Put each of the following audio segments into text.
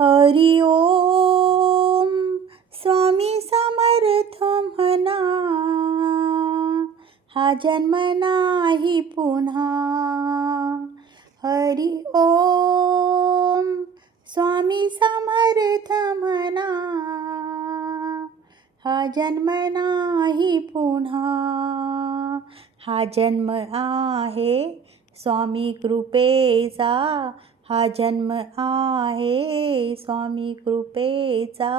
हरी ओम स्वामी समर्थ म्हणा, हा जन्म नाही पुन्हा. हरी ओम स्वामी समर्थ म्हणा, हा जन्म नाही पुन्हा. हा जन्म आहे स्वामी कृपेचा, हा जन्म आहे स्वामी कृपेचा.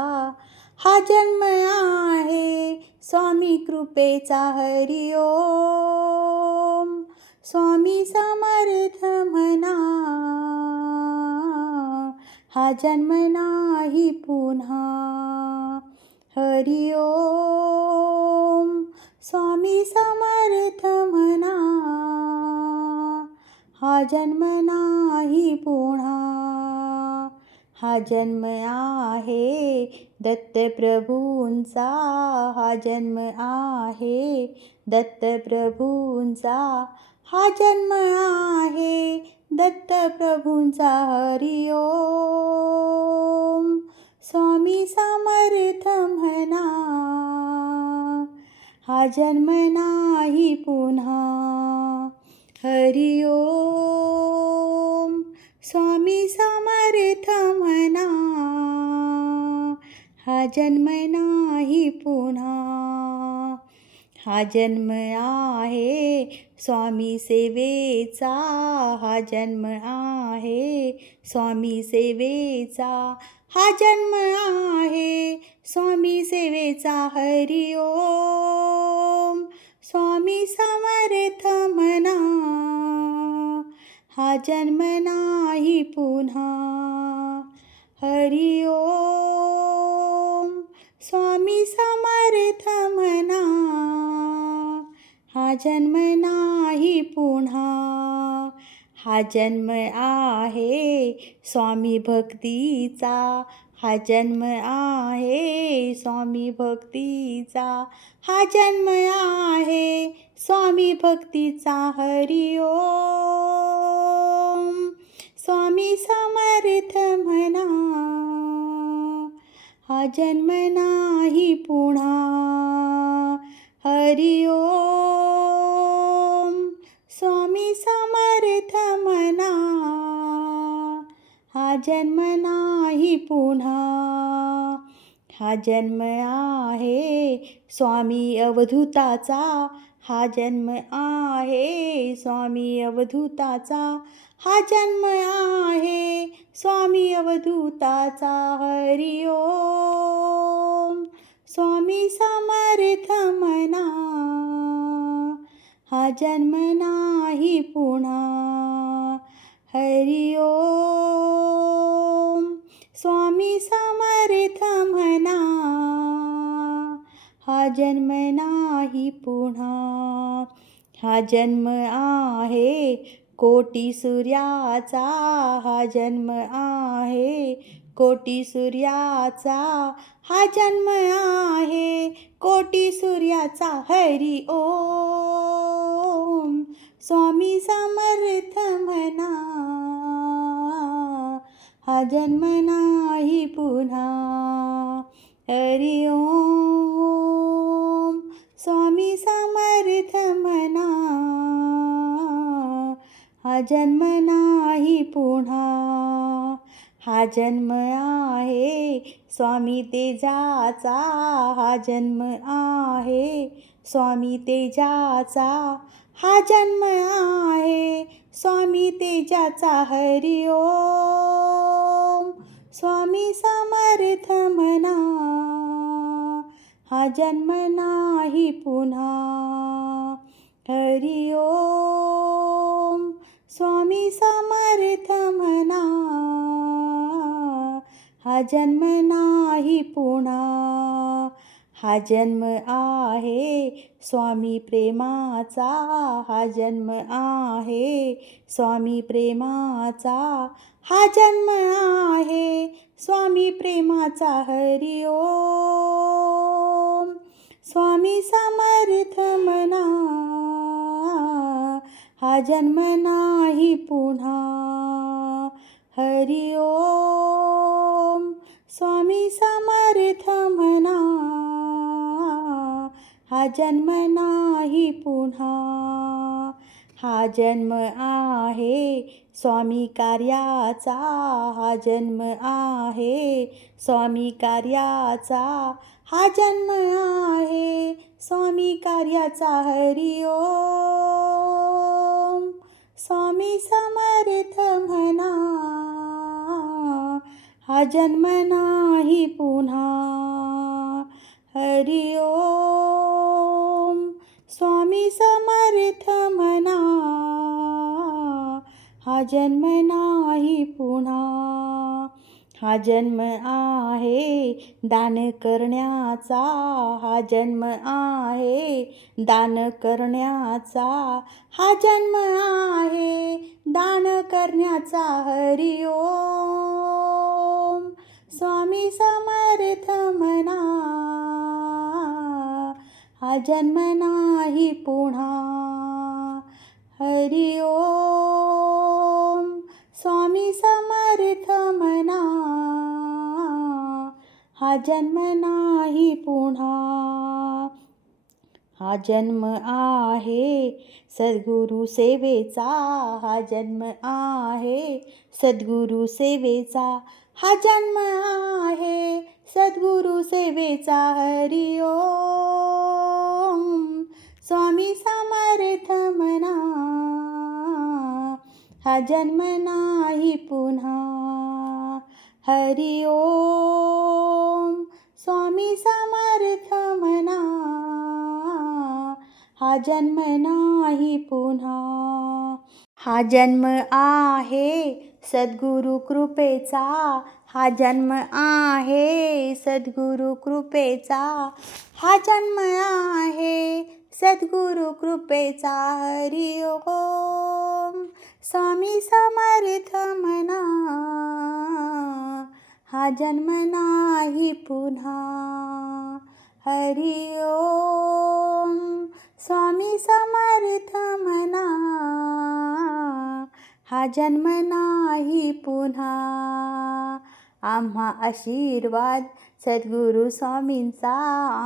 हा जन्म आहे स्वामी कृपेचा. हरी ओम स्वामी समर्थ म्हणा, हा जन्म नाही पुन्हा. हरी ओम स्वामी समर्थ म्हणा, हा जन्म नाही पुन्हा. हा जन्म आहे दत्तप्रभूंचा, हा जन्म आहे दत्तप्रभूंचा. हा जन्म आहे दत्तप्रभूंचा. हरी ओम स्वामी समर्थ म्हणा, हा जन्म नाही पुन्हा. हरी ओम स्वामी समर्थ म्हणा, हा जन्म नाही पुन्हा. हा जन्म आहे स्वामी सेवेचा, हा जन्म आहे स्वामी सेवेचा. हा जन्म आहे स्वामी सेवेचा. हरी ओम स्वामी समर्थ म्हणा, हा जन्म नाही पुन्हा. हरी ओम स्वामी समर्थ म्हणा, हा जन्म नाही पुन्हा. हा जन्म आहे स्वामी भक्तीचा, हा जन्म आहे स्वामी भक्तीचा. हा जन्म आहे स्वामी भक्तीचा. हरी ओम स्वामी समर्थ म्हणा, हा जन्म नाही पुन्हा. हरी ओम स्वामी समर्थ म्हणा, हा जन्म नाही पुन्हा. हा जन्म आहे स्वामी अवधूताचा, हा जन्म आहे स्वामी अवधूताचा. हा जन्म आहे स्वामी अवधूताचा. हरी ओम स्वामी समर्थ म्हणा, हा जन्म नाही पुन्हा. हरी ओम स्वामी समर्थ म्हणा, हा जन्म नाही पुन्हा. हा जन्म आहे कोटी सूर्याचा, हा जन्म आहे कोटी सूर्याचा. हा जन्म आहे कोटी सूर्याचा. हरी ओम स्वामी समर्थ म्हणा, हा जन्म नाही पुन्हा. हरी ओम स्वामी समर्थ म्हणा, हा जन्म नाही पुन्हा. हा जन्म आहे स्वामी तेजाचा, हा जन्म आहे स्वामी तेजाचा. हा जन्म आहे स्वामी तेजाचा. हरी ओम स्वामी समर्थ म्हणा, हा जन्म नाही पुन्हा. हरी ओम स्वामी समर्थ म्हणा, हा जन्म नाही पुन्हा. हा जन्म आहे स्वामी प्रेमाचा, हा जन्म आहे स्वामी प्रेमाचा. हा जन्म आहे स्वामी प्रेमाचा. हरी ओम स्वामी समर्थ म्हणा, हा जन्म नाही पुन्हा. हरी ओम स्वामी समर्थ म्हणा, हा जन्म नाही पुन्हा. हा जन्म आहे स्वामी कार्याचा, हा जन्म आहे स्वामी कार्याचा, हा जन्म आहे स्वामी कार्याचा. हरी ओम. स्वामी समर्थ म्हणा, हा जन्म नाही पुन्हा. हरी ओम. स्वामी समर्थ म्हणा, हा जन्म नाही पुन्हा. हा जन्म आहे दान करण्याचा, हा जन्म आहे दान करण्याचा, हा जन्म आहे दान करण्याचा. हरी ओम. स्वामी समर्थ म्हणा, हा जन्म नाही पुन्हा. हरी ओम. स्वामी समर्थ म्हणा, हा जन्म नाही पुन्हा. हा जन्म आहे सद्गुरु सेवेचा, हा जन्म आहे सद्गुरु सेवेचा, हा जन्म आहे सद्गुरु सेवेचा. हरी ओम. स्वामी समर्थ म्हणा, हा जन्म नाही पुन्हा. हरी ओम. स्वामी समर्थ म्हणा, हा जन्म नाही पुन्हा. हा जन्म आहे सद्गुरु कृपेचा, हा जन्म आहे सद्गुरु कृपेचा, हा जन्म आहे सद्गुरु कृपेचा. हरी ओम. स्वामी समर्थ म्हणा, हा जन्म नाही पुन्हा. हरी ओम. स्वामी समर्थ म्हणा, हा जन्म नाही पुन्हा. आम्हा आशीर्वाद सद्गुरु स्वामींचा,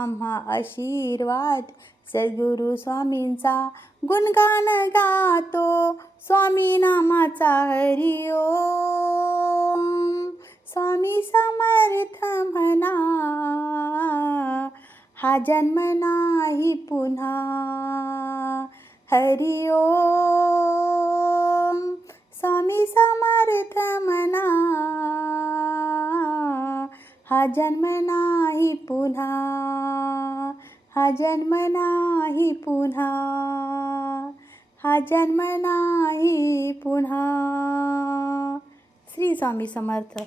आम्हा आशीर्वाद सद्गुरु स्वामींचा, गुणगान गातो स्वामी नामाचा. हरी ओम. स्वामी समर्थ म्हणा, हा जन्म नाही पुन्हा. हरी ओम. स्वामी समर्थ म्हणा, हा जन्म नाही पुन्हा. हा जन्म नाही पुन्हा. हा जन्म नाही पुन्हा. श्री स्वामी समर्थ.